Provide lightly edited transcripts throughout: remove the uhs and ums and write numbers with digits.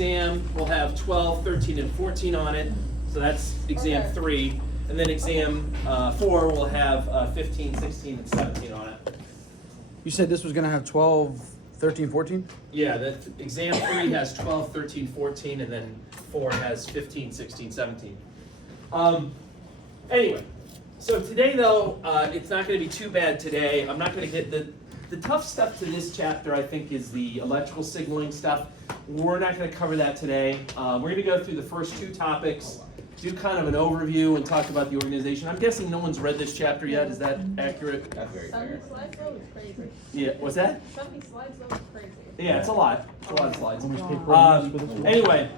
exam will have 12, 13, and 14 on it. So that's exam 3. And then exam 4 will have 15, 16, and 17 on it. You said this was going to have 12, 13, 14? Yeah, that exam 3 has 12, 13, 14, and then 4 has 15, 16, 17. Anyway, so today though, it's not going to be too bad today. I'm not going to get the tough stuff to this chapter, I think, is the electrical signaling stuff. We're not going to cover that today. We're going to go through the first 2 topics, do kind of an overview, and talk about the organization. I'm guessing no one's read this chapter yet. Is that accurate? That's very fair. Slides though is crazy. Yeah, what's that? 70 slides though is crazy. Yeah, it's a lot. It's a lot of slides. Oh Anyway,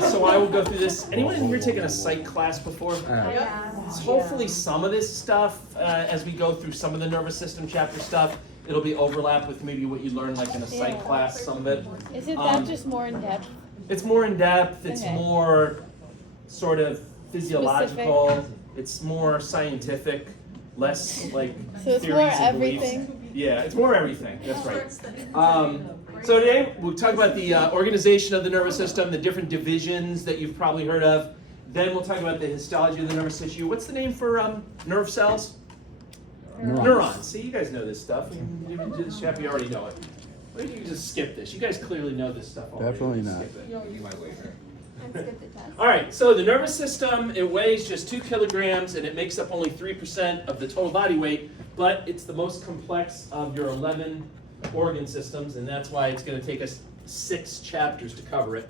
so I will go through this. Anyone in here taken a psych class before? So hopefully some of this stuff, as we go through some of the nervous system chapter stuff, it'll be overlap with maybe what you learned like in a psych class, some of it. Is it that just more in depth? It's more in depth, it's Okay. more sort of physiological, it's more scientific, less like So it's theories more and beliefs. everything? Yeah, it's more everything, that's right. So today we'll talk about the organization of the nervous system, the different divisions that you've probably heard of. Then we'll talk about the histology of the nervous tissue. What's the name for nerve cells? Neurons. See, you guys know this stuff. You did this chapter, you already know it. Why don't you just skip this? You guys clearly know this stuff already. Definitely Just not. skip it. You might wager. All right, so the nervous system, it weighs just 2 kilograms and it makes up only 3% of the total body weight, but it's the most complex of your 11 organ systems, and that's why it's going to take us 6 chapters to cover it.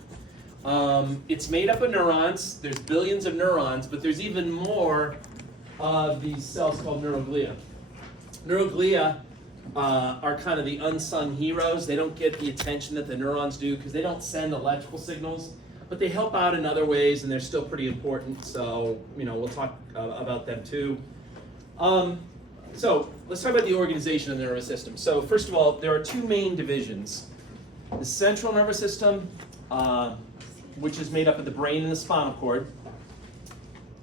It's made up of neurons. There's billions of neurons, but there's even more of these cells called neuroglia. Neuroglia are kind of the unsung heroes. They don't get the attention that the neurons do because they don't send electrical signals, but they help out in other ways, and they're still pretty important. So, we'll talk about them too. So let's talk about the organization of the nervous system. So first of all, there are 2 main divisions. The central nervous system, which is made up of the brain and the spinal cord,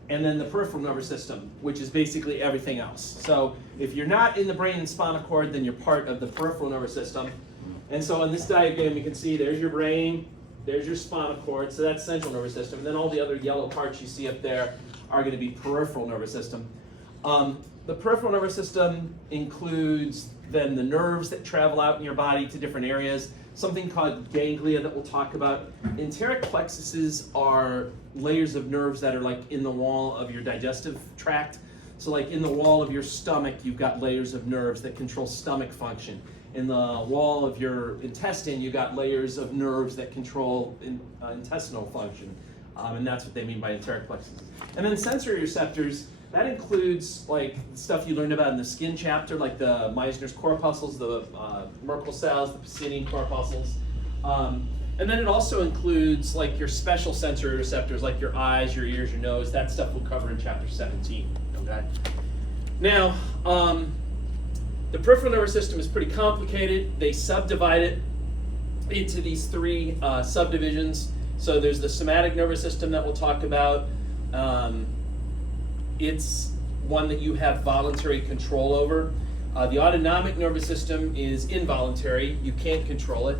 and then the peripheral nervous system, which is basically everything else. So if you're not in the brain and spinal cord, then you're part of the peripheral nervous system. And so in this diagram, you can see there's your brain, there's your spinal cord, so that's central nervous system. And then all the other yellow parts you see up there are going to be peripheral nervous system. The peripheral nervous system includes then the nerves that travel out in your body to different areas, something called ganglia that we'll talk about. Enteric plexuses are layers of nerves that are like in the wall of your digestive tract. So like in the wall of your stomach, you've got layers of nerves that control stomach function. In the wall of your intestine, you've got layers of nerves that control intestinal function. And that's what they mean by enteric plexuses. And then sensory receptors, that includes like stuff you learned about in the skin chapter, like the Meissner's corpuscles, the Merkel cells, the Pacinian corpuscles. And then it also includes like your special sensory receptors, like your eyes, your ears, your nose. That stuff we'll cover in chapter 17. Okay. Now, the peripheral nervous system is pretty complicated. They subdivide it into these 3 subdivisions. So there's the somatic nervous system that we'll talk about. It's one that you have voluntary control over. The autonomic nervous system is involuntary. You can't control it.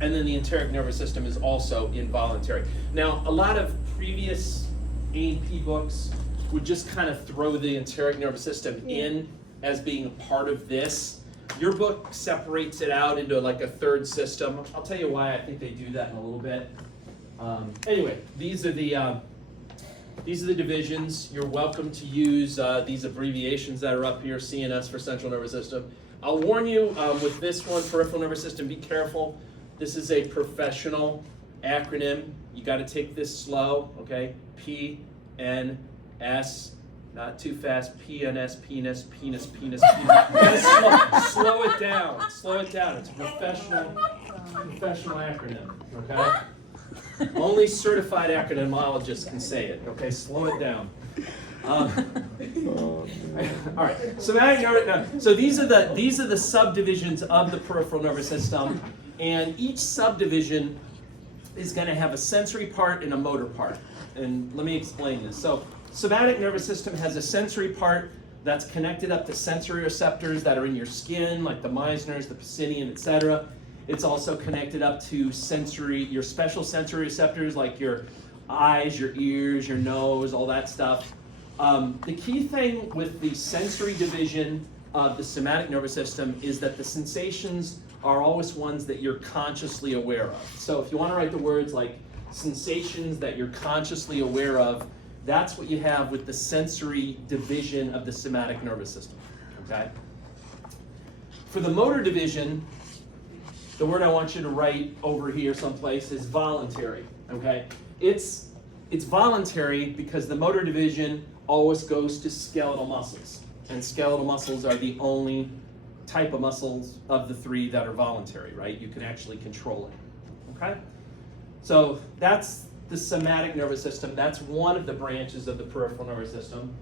And then the enteric nervous system is also involuntary. Now, a lot of previous A&P books would just kind of throw the enteric nervous system in as being a part of this. Your book separates it out into like a 3rd system. I'll tell you why I think they do that in a little bit. Anyway, these are the divisions. You're welcome to use these abbreviations that are up here, CNS for central nervous system. I'll warn you with this one, peripheral nervous system, be careful. This is a professional acronym. You got to take this slow, okay? PNS, not too fast. PNS, penis, penis, penis, penis. You gotta slow it down. Slow it down. It's a professional acronym, okay? Only certified acronym can say it, okay? Slow it down. All right, so so these are the subdivisions of the peripheral nervous system, and each subdivision is going to have a sensory part and a motor part. And let me explain this. So somatic nervous system has a sensory part that's connected up to sensory receptors that are in your skin, like the Meissner's, the Pacinian, etc. It's also connected up to your special sensory receptors like your eyes, your ears, your nose, all that stuff. The key thing with the sensory division of the somatic nervous system is that the sensations are always ones that you're consciously aware of. So if you want to write the words like sensations that you're consciously aware of, that's what you have with the sensory division of the somatic nervous system, okay? For the motor division, the word I want you to write over here someplace is voluntary, okay? It's voluntary because the motor division always goes to skeletal muscles, and skeletal muscles are the only type of muscles of the three that are voluntary, right? You can actually control it, okay? So that's the somatic nervous system. That's one of the branches of the peripheral nervous system.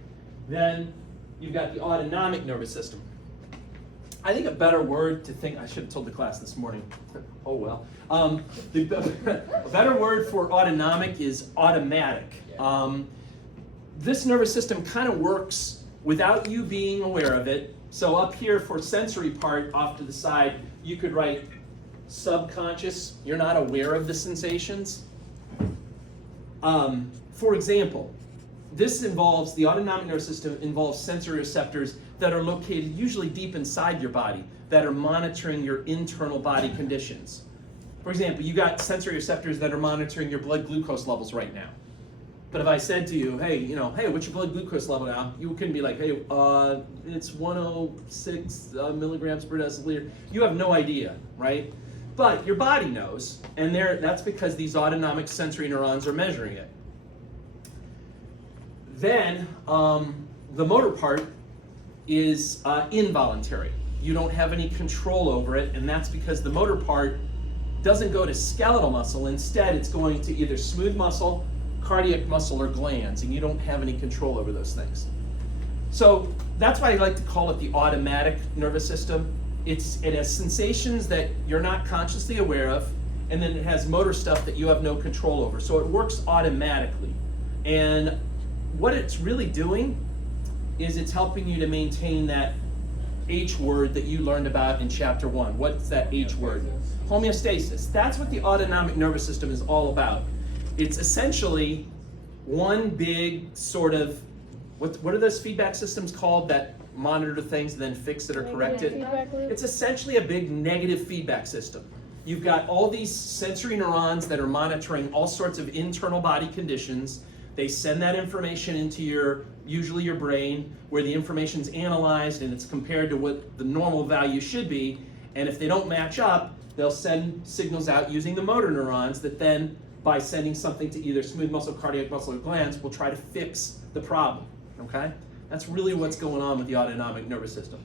Then you've got the autonomic nervous system. I think a better word to think, I should have told the class this morning. Oh well. A better word for autonomic is automatic. This nervous system kind of works without you being aware of it. So up here for sensory part off to the side, you could write subconscious. You're not aware of the sensations. For example, the autonomic nervous system involves sensory receptors that are located usually deep inside your body that are monitoring your internal body conditions. For example, you got sensory receptors that are monitoring your blood glucose levels right now. But if I said to you, hey, what's your blood glucose level now? You couldn't be like, hey, it's 106 milligrams per deciliter. You have no idea, right? But your body knows, and that's because these autonomic sensory neurons are measuring it. Then the motor part is involuntary. You don't have any control over it, and that's because the motor part doesn't go to skeletal muscle. Instead, it's going to either smooth muscle, cardiac muscle, or glands, and you don't have any control over those things. So that's why I like to call it the automatic nervous system. It has sensations that you're not consciously aware of, and then it has motor stuff that you have no control over. So it works automatically. And what it's really doing is it's helping you to maintain that H word that you learned about in chapter 1. What's that H word? Homeostasis. That's what the autonomic nervous system is all about. It's essentially one big sort of, what are those feedback systems called that monitor things and then fix it or correct it? Feedback loop. It's essentially a big negative feedback system. You've got all these sensory neurons that are monitoring all sorts of internal body conditions. They send that information into usually your brain, where the information's analyzed and it's compared to what the normal value should be. And if they don't match up, they'll send signals out using the motor neurons that then, by sending something to either smooth muscle, cardiac muscle, or glands, will try to fix the problem, okay? That's really what's going on with the autonomic nervous system.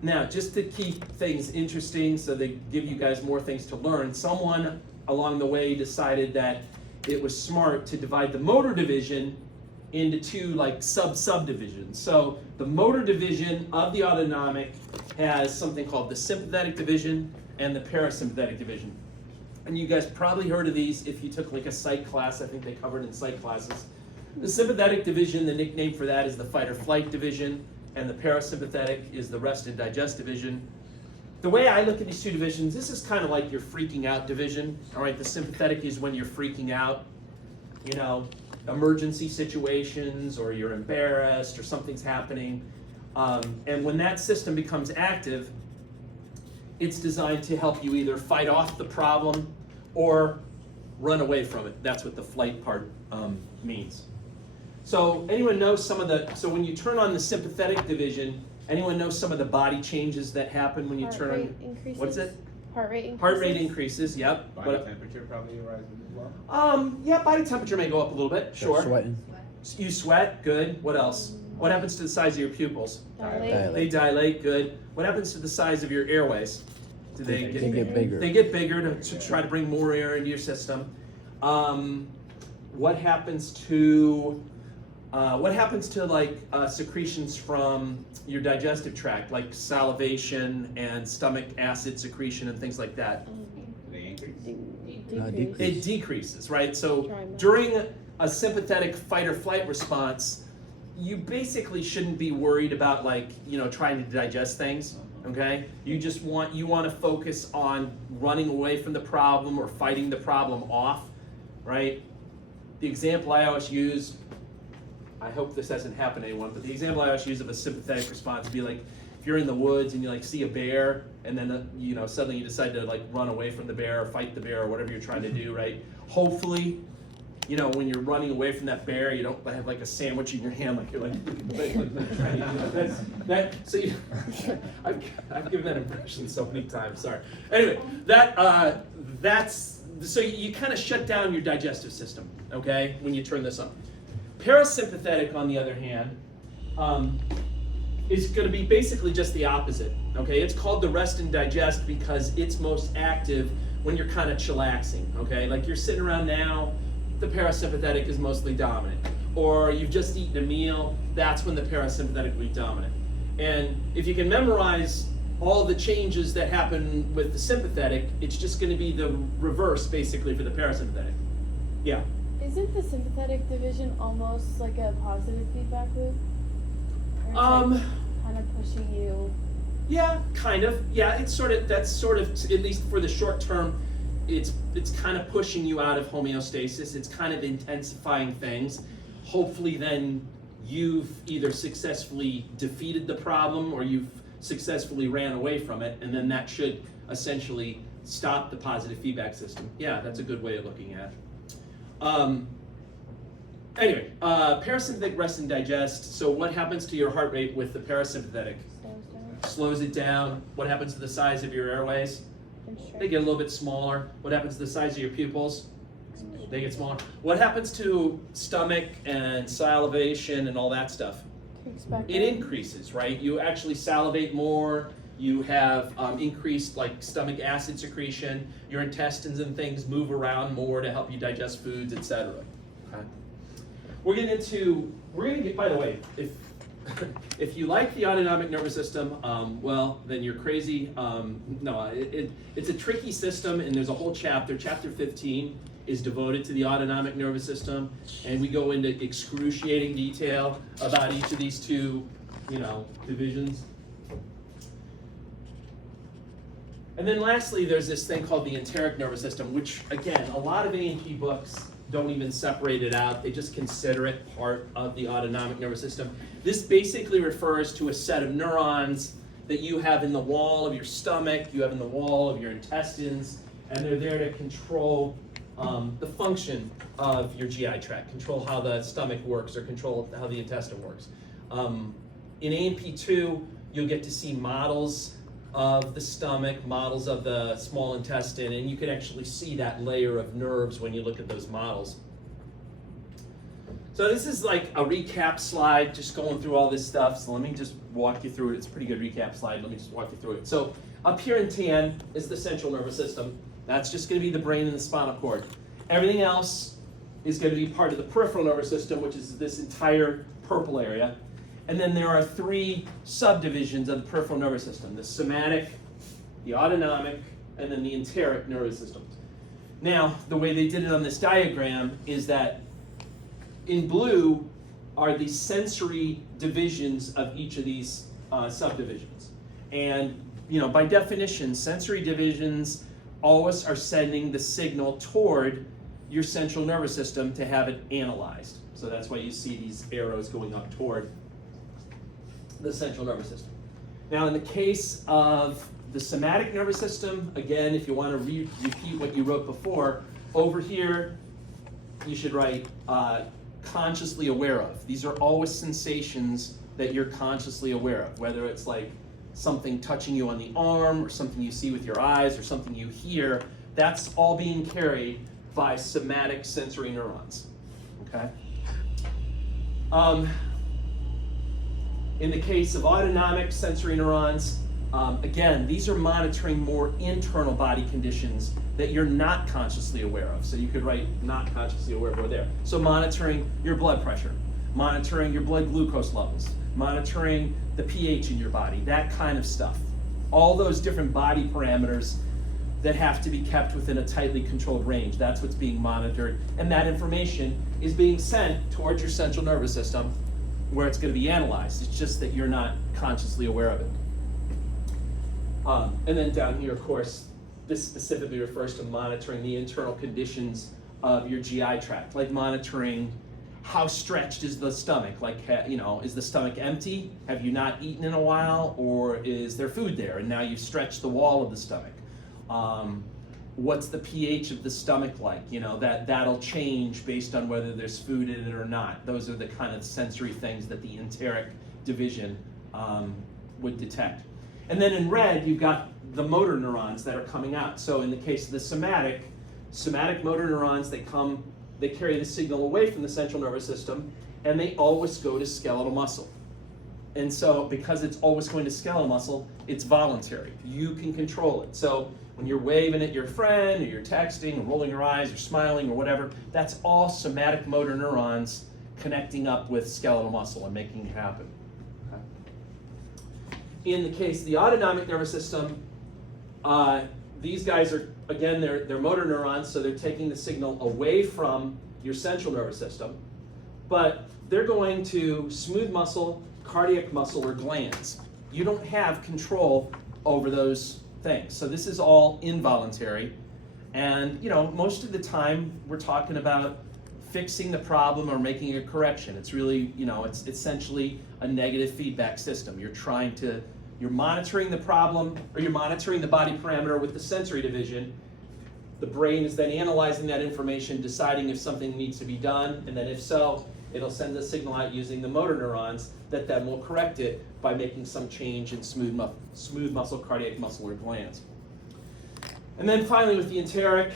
Now, just to keep things interesting so they give you guys more things to learn, someone along the way decided that it was smart to divide the motor division into two subdivisions. So the motor division of the autonomic has something called the sympathetic division and the parasympathetic division. And you guys probably heard of these if you took a psych class. I think they covered in psych classes. The sympathetic division, the nickname for that is the fight or flight division, and the parasympathetic is the rest and digest division. The way I look at these two divisions, this is kind of like your freaking out division. All right, the sympathetic is when you're freaking out, emergency situations, or you're embarrassed, or something's happening. And when that system becomes active, it's designed to help you either fight off the problem or run away from it. That's what the flight part means. So anyone knows so when you turn on the sympathetic division, anyone knows some of the body changes that happen when you Heart turn rate on? increases. What is it? Heart rate increases. Heart rate increases, yep. Body But, temperature probably rises as well. yeah, body temperature may go up a little bit, sure. Sweating. You sweat, good. What else? What happens to the size of your pupils? Dilate. They dilate, good. What happens to the size of your airways? Do they They get bigger. They get bigger to try to bring more air into your system. What happens to secretions from your digestive tract, like salivation and stomach acid secretion and things like that? They increase. Decrease. It decreases, right? So Trimester. during a sympathetic fight or flight response, you basically shouldn't be worried about trying to digest things. okay? You want to focus on running away from the problem or fighting the problem off, right? The example I always use, I hope this hasn't happened to anyone, but the example I always use of a sympathetic response would be like, if you're in the woods and you like see a bear and then suddenly you decide to like run away from the bear or fight the bear or whatever you're trying to do, right? Hopefully, when you're running away from that bear, you don't have like a sandwich in your hand, like you're like, I've given that impression so many times. Sorry. Anyway, so you kind of shut down your digestive system, okay, when you turn this on. Parasympathetic, on the other hand, is going to be basically just the opposite, okay? It's called the rest and digest because it's most active when you're kind of chillaxing, okay? Like you're sitting around now, the parasympathetic is mostly dominant. Or you've just eaten a meal, that's when the parasympathetic will be dominant. And if you can memorize all the changes that happen with the sympathetic, it's just going to be the reverse basically for the parasympathetic. Yeah? Isn't the sympathetic division almost like a positive feedback loop? Or it's kind of pushing you. Yeah, kind of. Yeah, that's sort of, at least for the short term, it's kind of pushing you out of homeostasis. It's kind of intensifying things. Hopefully then you've either successfully defeated the problem or you've successfully ran away from it, and then that should essentially stop the positive feedback system. Yeah, that's a good way of looking at it. Anyway, parasympathetic rest and digest. So what happens to your heart rate with the parasympathetic? Slows it down. What happens to the size of your airways? They get a little bit smaller. What happens to the size of your pupils? They get smaller. What happens to stomach and salivation and all that stuff? It increases, right? You actually salivate more. You have increased like stomach acid secretion. Your intestines and things move around more to help you digest foods, etc. Okay. We're gonna get, by the way, if you like the autonomic nervous system, well, then you're crazy. No, it's a tricky system, and there's a whole chapter. Chapter 15 is devoted to the autonomic nervous system, and we go into excruciating detail about each of these two, divisions. And then lastly, there's this thing called the enteric nervous system, which, again, a lot of A&P books don't even separate it out. They just consider it part of the autonomic nervous system. This basically refers to a set of neurons that you have in the wall of your stomach, you have in the wall of your intestines, and they're there to control the function of your GI tract, control how the stomach works or control how the intestine works. In A&P 2, you'll get to see models of the stomach, models of the small intestine, and you can actually see that layer of nerves when you look at those models. So this is like a recap slide, just going through all this stuff. So let me just walk you through it. It's a pretty good recap slide. Let me just walk you through it. So up here in tan is the central nervous system. That's just going to be the brain and the spinal cord. Everything else is going to be part of the peripheral nervous system, which is this entire purple area. And then there are three subdivisions of the peripheral nervous system: the somatic, the autonomic, and then the enteric nervous system. Now, the way they did it on this diagram is that in blue are the sensory divisions of each of these subdivisions. And by definition, sensory divisions always are sending the signal toward your central nervous system to have it analyzed. So that's why you see these arrows going up toward the central nervous system. Now, in the case of the somatic nervous system, again, if you want to repeat what you wrote before, over here you should write consciously aware of. These are always sensations that you're consciously aware of, whether it's like something touching you on the arm or something you see with your eyes or something you hear. That's all being carried by somatic sensory neurons. Okay? In the case of autonomic sensory neurons, again, these are monitoring more internal body conditions that you're not consciously aware of. So you could write not consciously aware over there. So monitoring your blood pressure, monitoring your blood glucose levels, monitoring the pH in your body, that kind of stuff. All those different body parameters that have to be kept within a tightly controlled range. That's what's being monitored. And that information is being sent towards your central nervous system where it's going to be analyzed. It's just that you're not consciously aware of it. And then down here, of course, this specifically refers to monitoring the internal conditions of your GI tract, like monitoring how stretched is the stomach, like, is the stomach empty? Have you not eaten in a while? Or is there food there and now you've stretched the wall of the stomach? What's the pH of the stomach like? That'll change based on whether there's food in it or not. Those are the kind of sensory things that the enteric division would detect. And then in red, you've got the motor neurons that are coming out. So in the case of the somatic motor neurons, they carry the signal away from the central nervous system, and they always go to skeletal muscle. And so because it's always going to skeletal muscle, it's voluntary. You can control it. So when you're waving at your friend, or you're texting, or rolling your eyes, or smiling, or whatever, that's all somatic motor neurons connecting up with skeletal muscle and making it happen. Okay. In the case of the autonomic nervous system, these guys are, again, they're motor neurons, so they're taking the signal away from your central nervous system, but they're going to smooth muscle, cardiac muscle, or glands. You don't have control over those things. So this is all involuntary. And, most of the time we're talking about fixing the problem or making a correction. It's really, it's essentially a negative feedback system. You're monitoring the problem, or you're monitoring the body parameter with the sensory division. The brain is then analyzing that information, deciding if something needs to be done, and then if so, it'll send the signal out using the motor neurons that then will correct it by making some change in smooth muscle, cardiac muscle, or glands. And then finally with the enteric,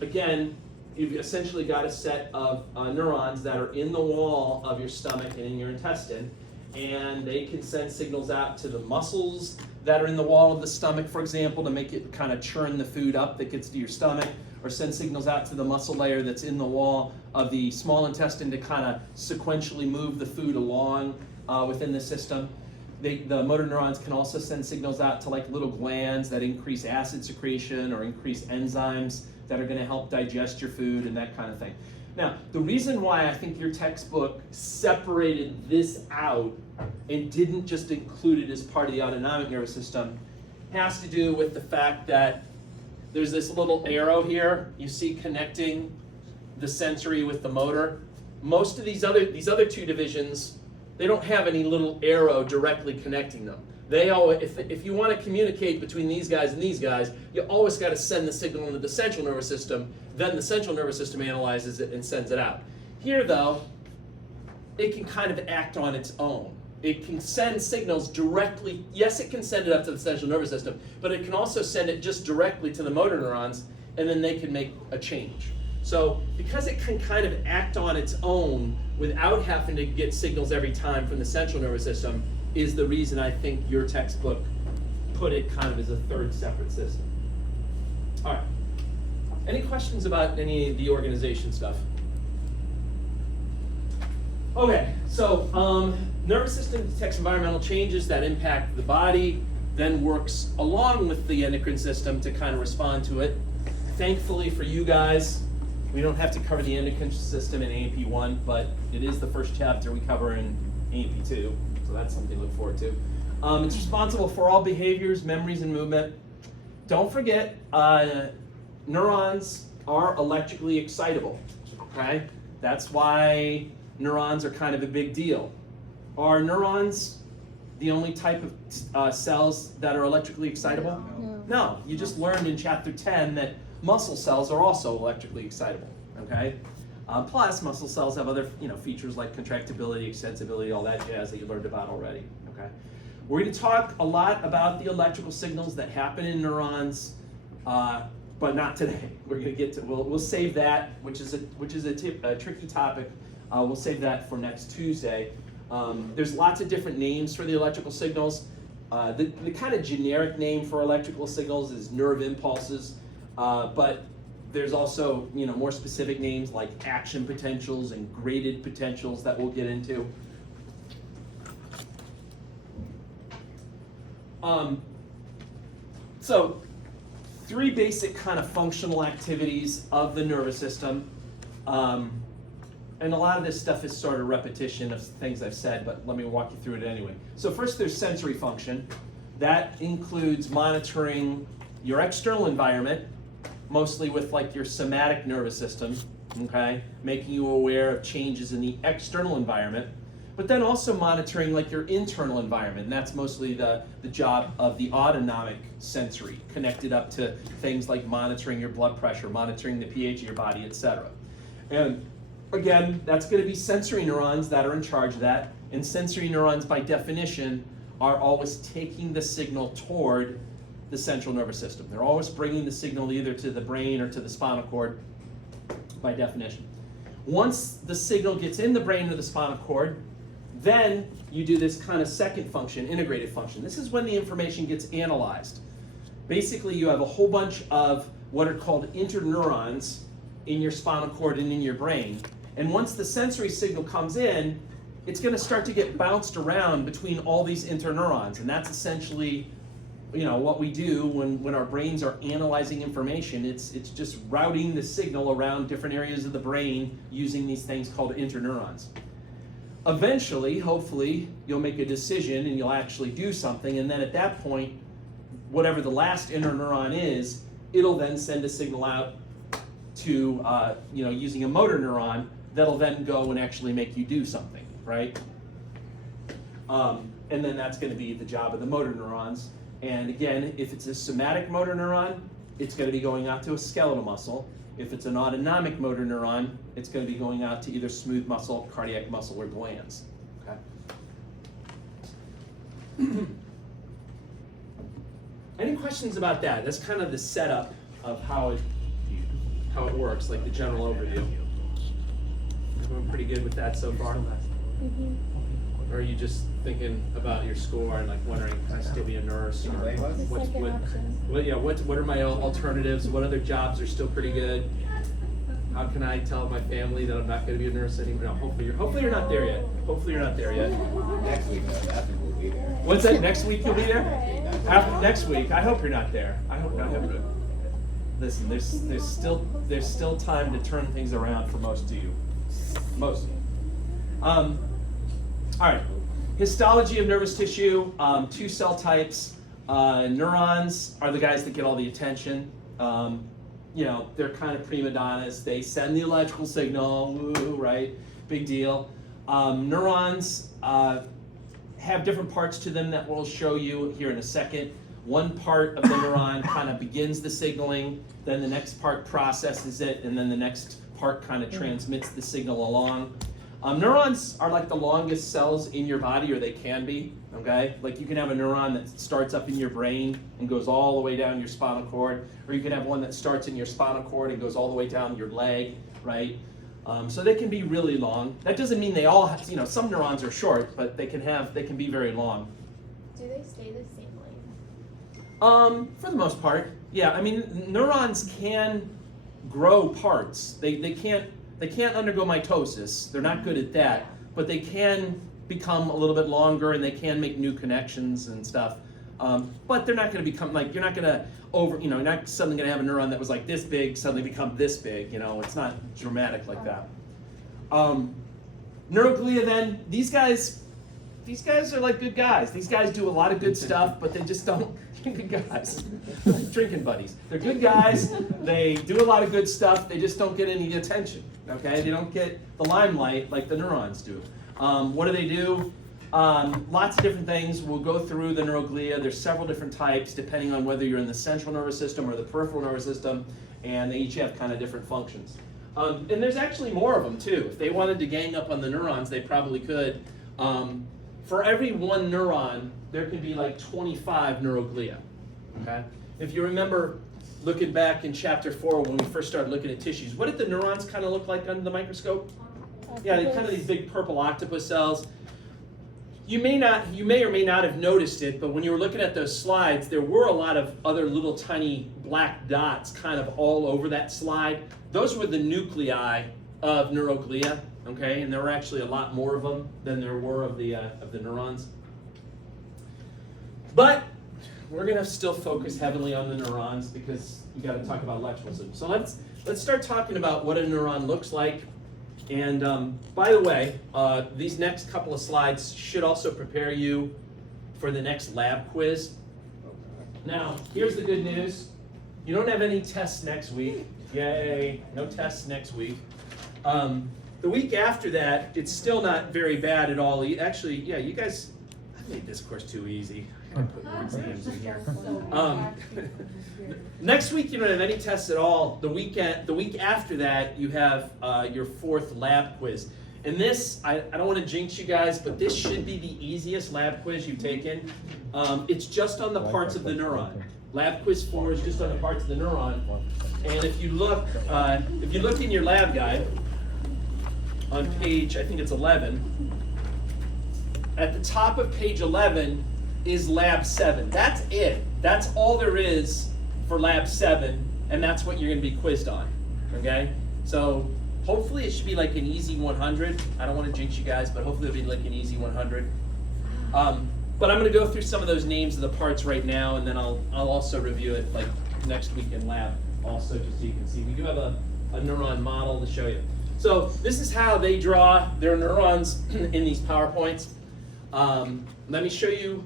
again, you've essentially got a set of neurons that are in the wall of your stomach and in your intestine, and they can send signals out to the muscles that are in the wall of the stomach, for example, to make it kind of churn the food up that gets to your stomach, or send signals out to the muscle layer that's in the wall of the small intestine to kind of sequentially move the food along within the system. The motor neurons can also send signals out to like little glands that increase acid secretion or increase enzymes that are going to help digest your food and that kind of thing. Now, the reason why I think your textbook separated this out and didn't just include it as part of the autonomic nervous system has to do with the fact that there's this little arrow here you see connecting the sensory with the motor. Most of these other two divisions, they don't have any little arrow directly connecting them. They always, if you want to communicate between these guys and these guys, you always got to send the signal into the central nervous system, then the central nervous system analyzes it and sends it out. Here though, it can kind of act on its own. It can send signals directly, yes, it can send it up to the central nervous system, but it can also send it just directly to the motor neurons, and then they can make a change. So because it can kind of act on its own without having to get signals every time from the central nervous system is the reason I think your textbook put it kind of as a third separate system. All right. Any questions about any of the organization stuff? Okay, so nervous system detects environmental changes that impact the body, then works along with the endocrine system to kind of respond to it. Thankfully for you guys, we don't have to cover the endocrine system in A&P1, but it is the first chapter we cover in A&P2, so that's something to look forward to. It's responsible for all behaviors, memories, and movement. Don't forget, neurons are electrically excitable, okay? That's why neurons are kind of a big deal. Are neurons the only type of cells that are electrically excitable? No, you just learned in chapter 10 that muscle cells are also electrically excitable, okay? Plus, muscle cells have other features like contractibility, extensibility, all that jazz that you learned about already, okay? We're going to talk a lot about the electrical signals that happen in neurons, but not today. We're going to get to, we'll save that, which is a tricky topic. We'll save that for next Tuesday. There's lots of different names for the electrical signals. The kind of generic name for electrical signals is nerve impulses, but there's also more specific names like action potentials and graded potentials that we'll get into. So 3 basic kind of functional activities of the nervous system. And a lot of this stuff is sort of repetition of things I've said, but let me walk you through it anyway. So first there's sensory function, That includes monitoring your external environment, mostly with like your somatic nervous system, okay? Making you aware of changes in the external environment, but then also monitoring like your internal environment, and that's mostly the job of the autonomic sensory, connected up to things like monitoring your blood pressure, monitoring the pH of your body, etc. And again, that's going to be sensory neurons that are in charge of that, and sensory neurons by definition are always taking the signal toward the central nervous system. They're always bringing the signal either to the brain or to the spinal cord by definition. Once the signal gets in the brain or the spinal cord, then you do this kind of second function, integrated function. This is when the information gets analyzed. Basically, you have a whole bunch of what are called interneurons in your spinal cord and in your brain. And once the sensory signal comes in, it's going to start to get bounced around between all these interneurons. And that's essentially, what we do when our brains are analyzing information. It's just routing the signal around different areas of the brain using these things called interneurons. Eventually, hopefully, you'll make a decision and you'll actually do something, and then at that point, whatever the last interneuron is, it'll then send a signal out to, using a motor neuron that'll then go and actually make you do something, right? And then that's going to be the job of the motor neurons. And again, if it's a somatic motor neuron, it's going to be going out to a skeletal muscle. If it's an autonomic motor neuron, it's going to be going out to either smooth muscle, cardiac muscle, or glands. Okay. Any questions about that? That's kind of the setup of how it works, like the general overview. Everyone pretty good with that so far? Mhm. Or are you just thinking about your score and like wondering, can I still be a nurse? Or The what, second option. what are my alternatives? What other jobs are still pretty good? How can I tell my family that I'm not going to be a nurse anymore? No, hopefully you're not there yet. Hopefully you're not there yet. Next week, I think we'll be there. What's that? Next week you'll be there? Alright. After next week, I hope you're not there. I hope not. Listen, there's still time to turn things around for most of you. Most of you. All right. Histology of nervous tissue, 2 cell types. Neurons are the guys that get all the attention. They're kind of prima donnas. They send the electrical signal, woo, right? Big deal. Neurons have different parts to them that we'll show you here in a second. One part of the neuron kind of begins the signaling, then the next part processes it, and then the next part kind of transmits the signal along. Neurons are like the longest cells in your body, or they can be, okay? Like you can have a neuron that starts up in your brain and goes all the way down your spinal cord, or you can have one that starts in your spinal cord and goes all the way down your leg, right? So they can be really long. That doesn't mean they all have, some neurons are short, but they can be very long. Do they stay the same length? For the most part, yeah. I mean, neurons can grow parts. They can't undergo mitosis. They're not good at that, but they can become a little bit longer and they can make new connections and stuff. But they're not going to become like, you're not going to you're not suddenly going to have a neuron that was like this big suddenly become this big. It's not dramatic like that. Neuroglia then, these guys are like good guys. These guys do a lot of good stuff, but they just don't. Good guys, drinking buddies. They're good guys. They do a lot of good stuff. They just don't get any attention. Okay, they don't get the limelight like the neurons do. What do they do? Lots of different things. We'll go through the neuroglia. There's several different types depending on whether you're in the central nervous system or the peripheral nervous system, and they each have kind of different functions. And there's actually more of them too. If they wanted to gang up on the neurons, they probably could. For every one neuron, there can be like 25 neuroglia. Okay? If you remember looking back in chapter 4 when we first started looking at tissues, what did the neurons kind of look like under the microscope? Yeah, they're kind of these big purple octopus cells. You may or may not have noticed it, but when you were looking at those slides, there were a lot of other little tiny black dots kind of all over that slide. Those were the nuclei of neuroglia, okay? And there were actually a lot more of them than there were of the neurons. But we're going to still focus heavily on the neurons because we got to talk about electrical systems. So let's start talking about what a neuron looks like. And by the way, these next couple of slides should also prepare you for the next lab quiz. Now, here's the good news. You don't have any tests next week. Yay, no tests next week. The week after that, it's still not very bad at all. Actually, yeah, you guys, I made this course too easy. I put more exams in here. Next week, you don't have any tests at all. The week after that, you have your 4th lab quiz. And this, I don't want to jinx you guys, but this should be the easiest lab quiz you've taken. It's just on the parts of the neuron. Lab quiz 4 is just on the parts of the neuron. And if you look in your lab guide on page, I think it's 11, at the top of page 11 is lab 7. That's it. That's all there is for lab 7, and that's what you're going to be quizzed on. Okay? So hopefully it should be like an easy 100. I don't want to jinx you guys, but hopefully it'll be like an easy 100. But I'm going to go through some of those names of the parts right now, and then I'll also review it like next week in lab also, just so you can see. We do have a neuron model to show you. So this is how they draw their neurons in these PowerPoints. Let me show you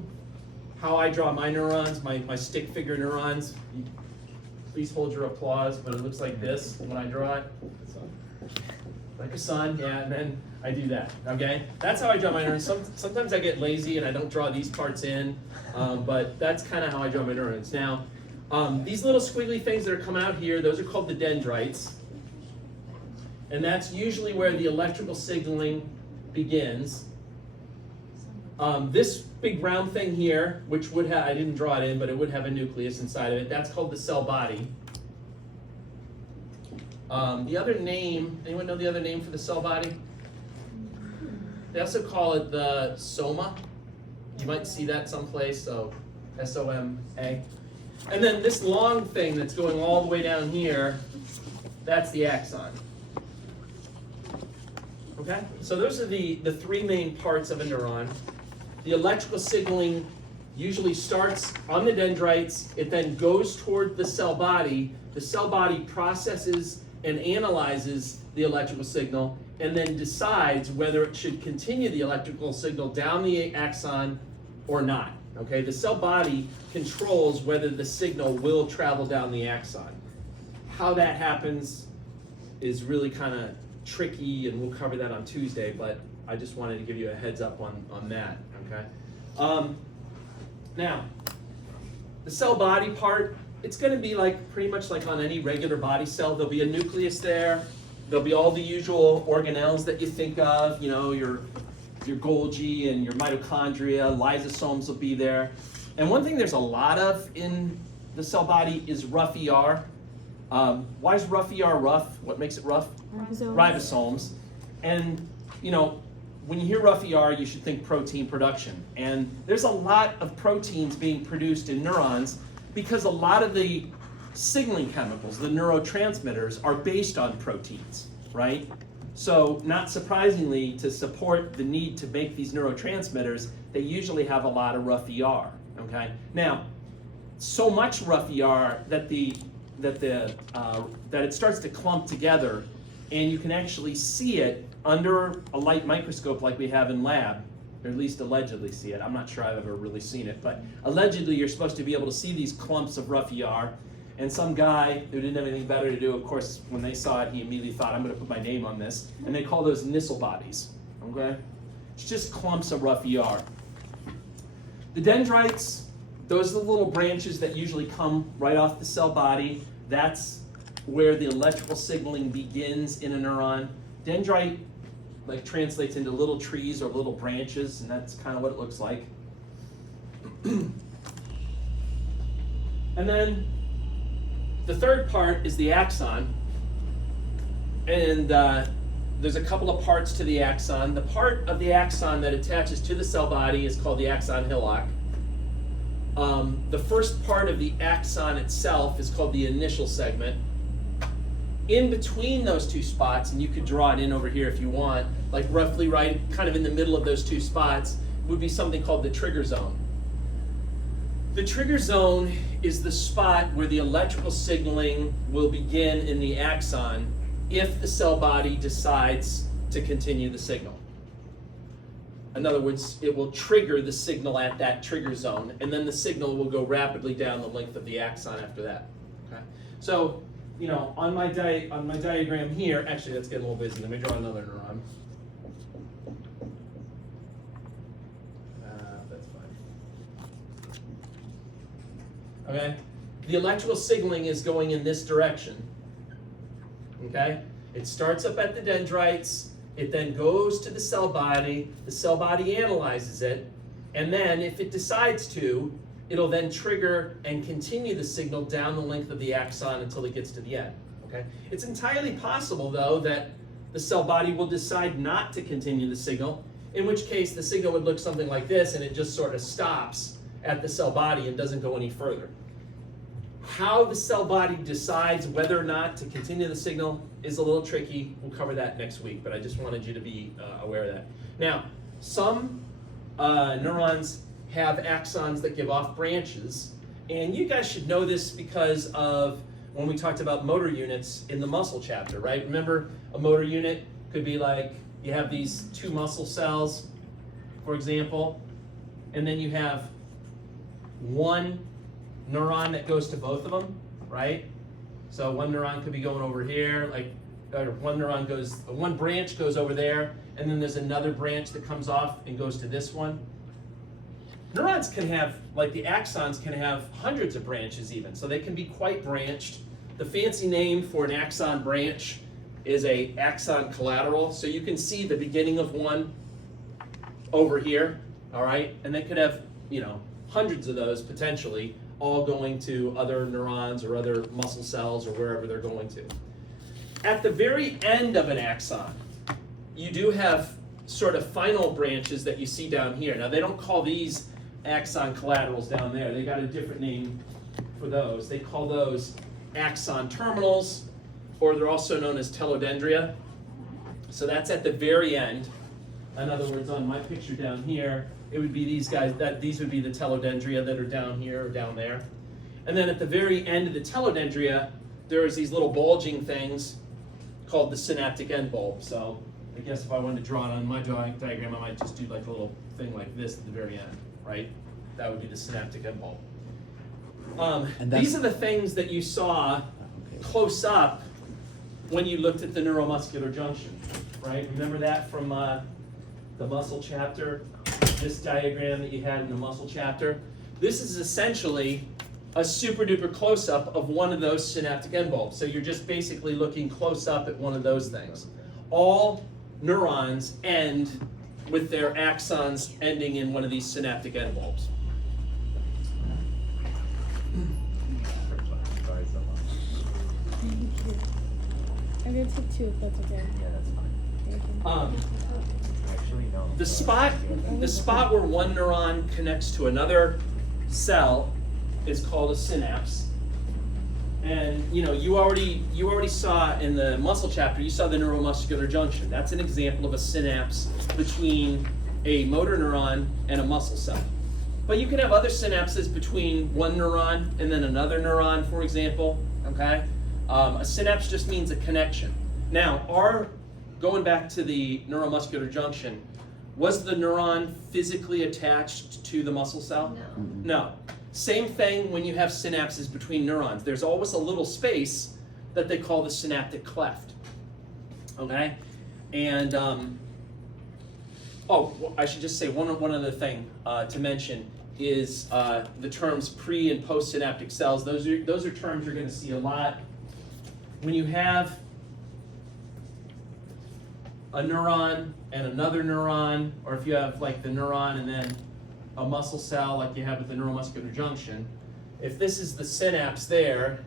how I draw my neurons, my stick figure neurons. Please hold your applause, but it looks like this when I draw it. Like a sun, yeah, and then I do that, okay? That's how I draw my neurons. Sometimes I get lazy and I don't draw these parts in, but that's kind of how I draw my neurons. Now, these little squiggly things that are coming out here, those are called the dendrites. And that's usually where the electrical signaling begins. This big round thing here, which would have, I didn't draw it in, but it would have a nucleus inside of it, that's called the cell body. The other name, anyone know the other name for the cell body? They also call it the soma. You might see that someplace, so S-O-M-A. And then this long thing that's going all the way down here, that's the axon. Okay? So those are the 3 main parts of a neuron. The electrical signaling usually starts on the dendrites, it then goes toward the cell body. The cell body processes and analyzes the electrical signal, and then decides whether it should continue the electrical signal down the axon or not. Okay, the cell body controls whether the signal will travel down the axon. How that happens is really kind of tricky, and we'll cover that on Tuesday, but I just wanted to give you a heads up on that, okay? Now, the cell body part, it's going to be like pretty much like on any regular body cell. There'll be a nucleus there. There'll be all the usual organelles that you think of, you know, your Golgi and your mitochondria, lysosomes will be there. And one thing there's a lot of in the cell body is rough ER. Why is rough ER rough? What makes it rough? Ribosomes. And, you know, when you hear rough ER, you should think protein production. And there's a lot of proteins being produced in neurons because a lot of the signaling chemicals, the neurotransmitters, are based on proteins, right? So not surprisingly, to support the need to make these neurotransmitters, they usually have a lot of rough ER, okay? Now, so much rough ER that it starts to clump together, and you can actually see it under a light microscope like we have in lab, or at least allegedly see it. I'm not sure I've ever really seen it, but allegedly you're supposed to be able to see these clumps of rough ER. And some guy who didn't have anything better to do, of course, when they saw it, he immediately thought, I'm going to put my name on this. And they call those Nissl bodies, okay? It's just clumps of rough ER. The dendrites, those are the little branches that usually come right off the cell body. That's where the electrical signaling begins in a neuron. Dendrite like translates into little trees or little branches, and that's kind of what it looks like. And then the third part is the axon, and there's a couple of parts to the axon. The part of the axon that attaches to the cell body is called the axon hillock. The first part of the axon itself is called the initial segment. In between those two spots, and you could draw it in over here if you want, like roughly right kind of in the middle of those two spots, would be something called the trigger zone. The trigger zone is the spot where the electrical signaling will begin in the axon if the cell body decides to continue the signal. In other words, it will trigger the signal at that trigger zone, and then the signal will go rapidly down the length of the axon after that. Okay? So, you know, on my diagram here, actually that's getting a little busy. Let me draw another neuron. That's fine. Okay? The electrical signaling is going in this direction. Okay? It starts up at the dendrites. It then goes to the cell body analyzes it, and then if it decides to, it'll then trigger and continue the signal down the length of the axon until it gets to the end, okay? It's entirely possible, though, that the cell body will decide not to continue the signal, in which case the signal would look something like this, and it just sort of stops at the cell body and doesn't go any further. How the cell body decides whether or not to continue the signal is a little tricky. We'll cover that next week, but I just wanted you to be aware of that. Now, some neurons have axons that give off branches, and you guys should know this because of when we talked about motor units in the muscle chapter, right? Remember, a motor unit could be like, you have these two muscle cells, for example, and then you have one neuron that goes to both of them, right? So one neuron could be going over here, or one branch goes over there, and then there's another branch that comes off and goes to this one. Neurons can have, like the axons can have hundreds of branches even, so they can be quite branched. The fancy name for an axon branch is a axon collateral, so you can see the beginning of one over here, all right? And they could have, you know, hundreds of those potentially, all going to other neurons or other muscle cells or wherever they're going to. At the very end of an axon, you do have sort of final branches that you see down here. Now, they don't call these axon collaterals down there. They got a different name for those. They call those axon terminals, or they're also known as telodendria. So that's at the very end. In other words, on my picture down here, it would be these guys, these would be the telodendria that are down here or down there. And then at the very end of the telodendria, there's these little bulging things called the synaptic end bulb. So I guess if I wanted to draw it on my diagram, I might just do like a little thing like this at the very end, right? That would be the synaptic end bulb. These are the things that you saw close up when you looked at the neuromuscular junction, right? Remember that from the muscle chapter? This diagram that you had in the muscle chapter. This is essentially a super duper close up of one of those synaptic end bulbs. So you're just basically looking close up at one of those things. All neurons end with their axons ending in one of these synaptic end bulbs. Thank you. I'm gonna take two if that's okay. Yeah, that's fine. Thank you. Actually, no. The spot where one neuron connects to another cell is called a synapse. And you know, you already saw in the muscle chapter, you saw the neuromuscular junction. That's an example of a synapse between a motor neuron and a muscle cell. But you can have other synapses between one neuron and then another neuron, for example, okay? A synapse just means a connection. Now, going back to the neuromuscular junction, was the neuron physically attached to the muscle cell? No. No. Same thing when you have synapses between neurons. There's always a little space that they call the synaptic cleft, okay? And, I should just say one other thing to mention is the terms pre and postsynaptic cells. Those are terms you're going to see a lot. When you have a neuron and another neuron, or if you have like the neuron and then a muscle cell like you have with the neuromuscular junction, if this is the synapse there,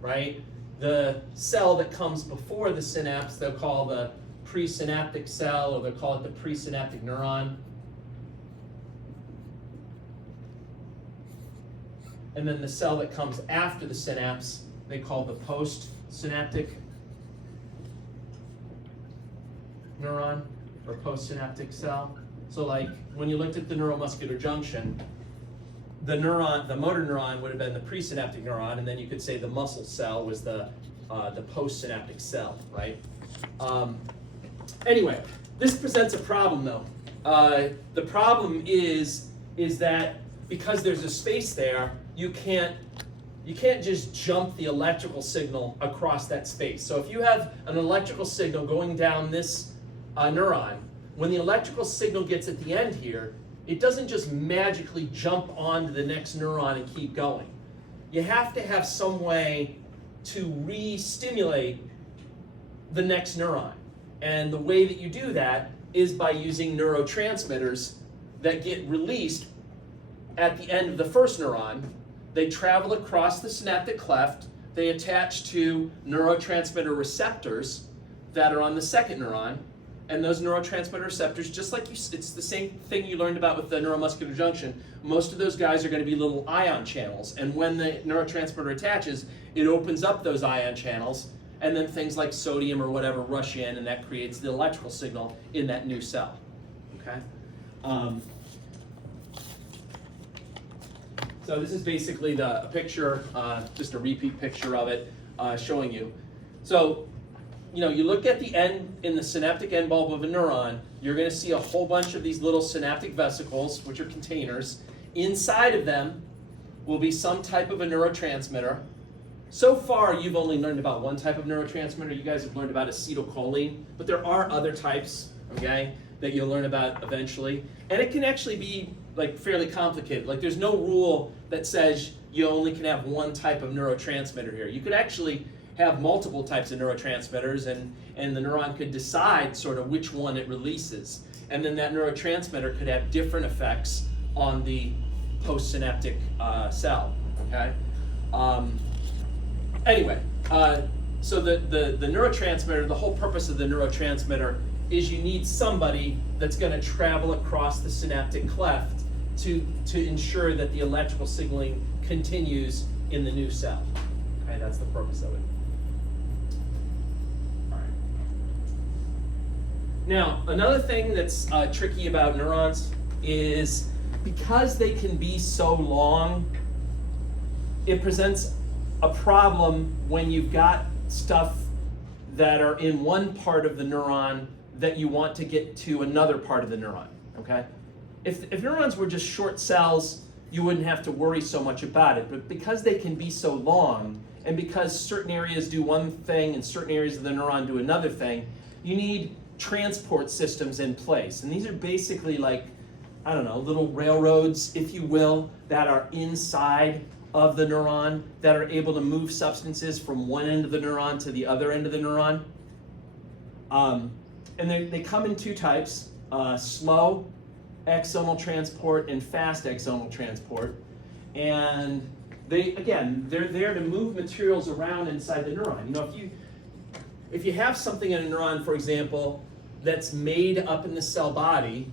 right, the cell that comes before the synapse, they'll call the presynaptic cell, or they'll call it the presynaptic neuron. And then the cell that comes after the synapse, they call the postsynaptic neuron, or postsynaptic cell. So like when you looked at the neuromuscular junction, the motor neuron would have been the presynaptic neuron, and then you could say the muscle cell was the postsynaptic cell, right? Anyway, this presents a problem though. the problem is that because there's a space there, you can't just jump the electrical signal across that space. So if you have an electrical signal going down this neuron, when the electrical signal gets at the end here, it doesn't just magically jump onto the next neuron and keep going. You have to have some way to re-stimulate the next neuron. And the way that you do that is by using neurotransmitters that get released at the end of the first neuron. They travel across the synaptic cleft, they attach to neurotransmitter receptors that are on the second neuron, and those neurotransmitter receptors, just like it's the same thing you learned about with the neuromuscular junction, most of those guys are going to be little ion channels, and when the neurotransmitter attaches, it opens up those ion channels, and then things like sodium or whatever rush in, and that creates the electrical signal in that new cell. Okay? So this is basically a picture, just a repeat picture of it, showing you. So, you look at the end in the synaptic end bulb of a neuron, you're going to see a whole bunch of these little synaptic vesicles, which are containers. Inside of them will be some type of a neurotransmitter. So far, you've only learned about one type of neurotransmitter. You guys have learned about acetylcholine, but there are other types, okay, that you'll learn about eventually. And it can actually be fairly complicated. There's no rule that says you only can have one type of neurotransmitter here. You could actually have multiple types of neurotransmitters, and the neuron could decide sort of which one it releases. And then that neurotransmitter could have different effects on the postsynaptic cell, okay? Anyway, so the neurotransmitter, the whole purpose of the neurotransmitter is you need somebody that's going to travel across the synaptic cleft to ensure that the electrical signaling continues in the new cell. Okay, that's the purpose of it. All right. Now, another thing that's tricky about neurons is because they can be so long, it presents a problem when you've got stuff that are in one part of the neuron that you want to get to another part of the neuron, okay? If neurons were just short cells, you wouldn't have to worry so much about it, but because they can be so long, and because certain areas do one thing and certain areas of the neuron do another thing, you need transport systems in place. And these are basically little railroads, if you will, that are inside of the neuron that are able to move substances from one end of the neuron to the other end of the neuron. And they come in two types, slow axonal transport and fast axonal transport. And they're there to move materials around inside the neuron. If you have something in a neuron, for example, that's made up in the cell body,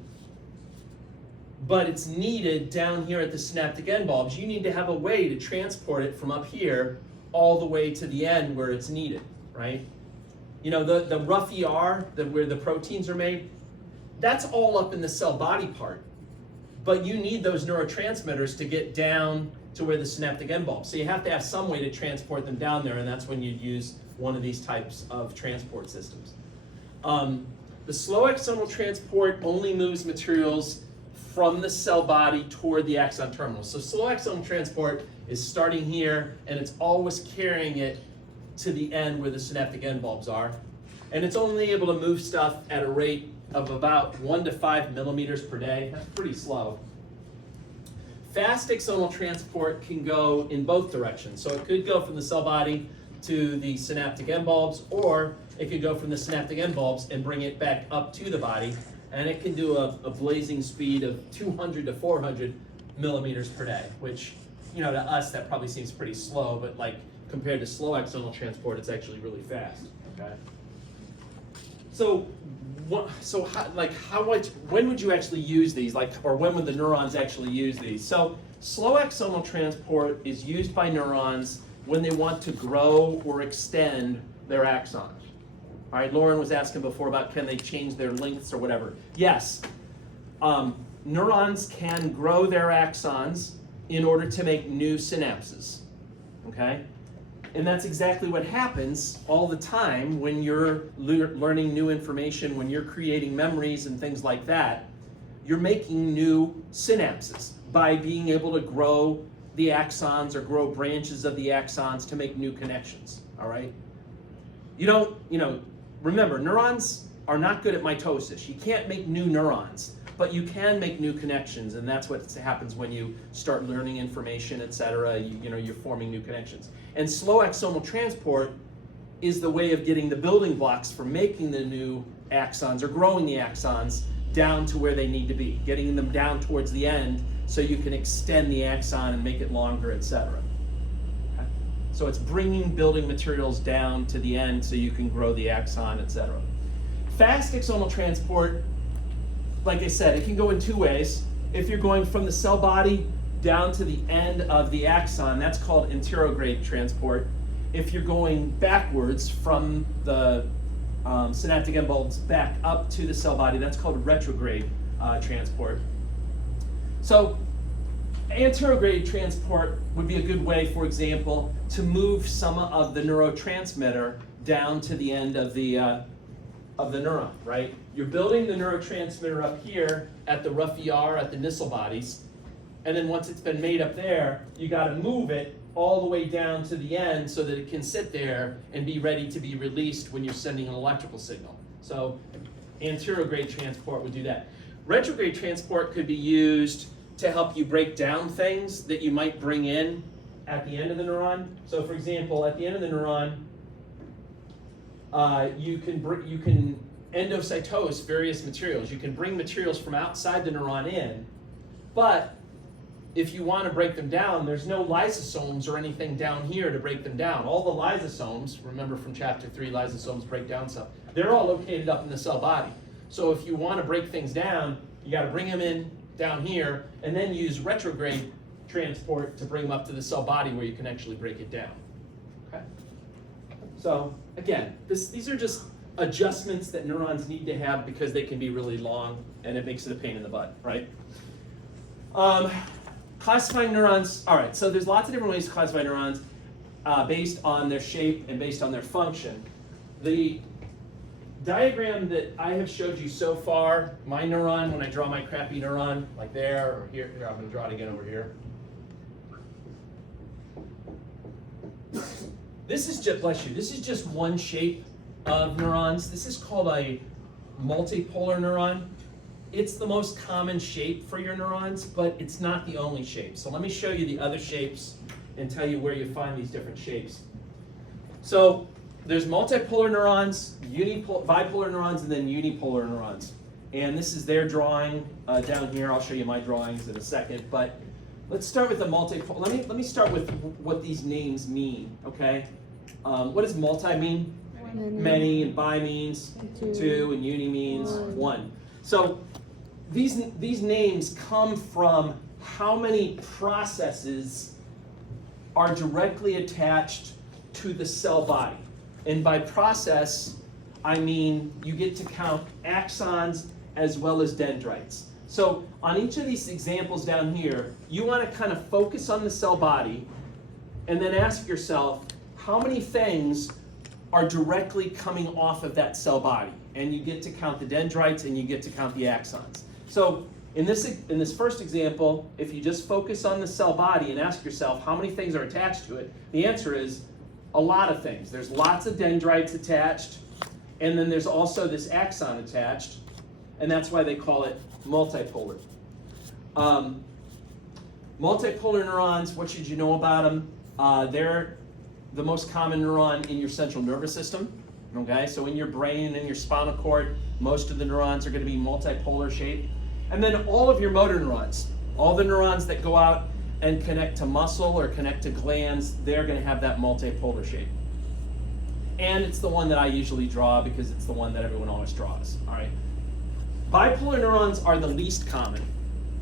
but it's needed down here at the synaptic end bulbs, you need to have a way to transport it from up here all the way to the end where it's needed, right? The rough ER, where the proteins are made, that's all up in the cell body part. But you need those neurotransmitters to get down to where the synaptic end bulb. So you have to have some way to transport them down there, and that's when you'd use one of these types of transport systems. The slow axonal transport only moves materials from the cell body toward the axon terminal. So slow axonal transport is starting here, and it's always carrying it to the end where the synaptic end bulbs are. And it's only able to move stuff at a rate of about 1 to 5 millimeters per day. That's pretty slow. Fast axonal transport can go in both directions. So it could go from the cell body to the synaptic end bulbs, or it could go from the synaptic end bulbs and bring it back up to the body. And it can do a blazing speed of 200 to 400 millimeters per day, which, to us, that probably seems pretty slow, but compared to slow axonal transport, it's actually really fast, okay? So when would you actually use these, or when would the neurons actually use these? So slow axonal transport is used by neurons when they want to grow or extend their axons. All right, Lauren was asking before about can they change their lengths or whatever. Yes, neurons can grow their axons in order to make new synapses, okay? And that's exactly what happens all the time when you're learning new information, when you're creating memories and things like that. you're making new synapses by being able to grow the axons or grow branches of the axons to make new connections, all right? Remember, neurons are not good at mitosis. You can't make new neurons, but you can make new connections, and that's what happens when you start learning information, et cetera. You're forming new connections. And slow axonal transport is the way of getting the building blocks for making the new axons or growing the axons down to where they need to be, getting them down towards the end so you can extend the axon and make it longer, et cetera. Okay? So it's bringing building materials down to the end so you can grow the axon, et cetera. Fast axonal transport, like I said, it can go in two ways. If you're going from the cell body down to the end of the axon, that's called anterograde transport. If you're going backwards from the synaptic end bulbs back up to the cell body, that's called retrograde transport. So anterograde transport would be a good way, for example, to move some of the neurotransmitter down to the end of the neuron, right? You're building the neurotransmitter up here at the rough ER, at the Nissl bodies, and then once it's been made up there, you got to move it all the way down to the end so that it can sit there and be ready to be released when you're sending an electrical signal. So anterograde transport would do that. Retrograde transport could be used to help you break down things that you might bring in at the end of the neuron. So for example, at the end of the neuron, you can endocytose various materials. You can bring materials from outside the neuron in, but if you want to break them down, there's no lysosomes or anything down here to break them down. All the lysosomes, remember from chapter 3, lysosomes break down stuff, they're all located up in the cell body. So if you want to break things down, you got to bring them in down here and then use retrograde transport to bring them up to the cell body where you can actually break it down. Okay? So again, these are just adjustments that neurons need to have because they can be really long and it makes it a pain in the butt, right? Classifying neurons, all right, so there's lots of different ways to classify neurons based on their shape and based on their function. The diagram that I have showed you so far, my neuron, when I draw my crappy neuron, like there or here, I'm gonna draw it again over here. This is just, bless you, this is just one shape of neurons. This is called a multipolar neuron. It's the most common shape for your neurons, but it's not the only shape. So let me show you the other shapes and tell you where you find these different shapes. So there's multipolar neurons, bipolar neurons, and then unipolar neurons. And this is their drawing down here. I'll show you my drawings in a second, but let's start with the multipolar. Let me start with what these names mean, okay? What does multi mean? Many, and bi means two, and uni means one. So these names come from how many processes are directly attached to the cell body. And by process, I mean you get to count axons as well as dendrites. So on each of these examples down here, you want to kind of focus on the cell body and then ask yourself, how many things are directly coming off of that cell body? And you get to count the dendrites and you get to count the axons. So in this first example, if you just focus on the cell body and ask yourself how many things are attached to it, the answer is a lot of things. There's lots of dendrites attached, and then there's also this axon attached, and that's why they call it multipolar. Multipolar neurons, what should you know about them? They're the most common neuron in your central nervous system. Okay, so in your brain and your spinal cord, most of the neurons are going to be multipolar shaped. And then all of your motor neurons, all the neurons that go out and connect to muscle or connect to glands, they're going to have that multipolar shape. And it's the one that I usually draw because it's the one that everyone always draws, all right? Bipolar neurons are the least common.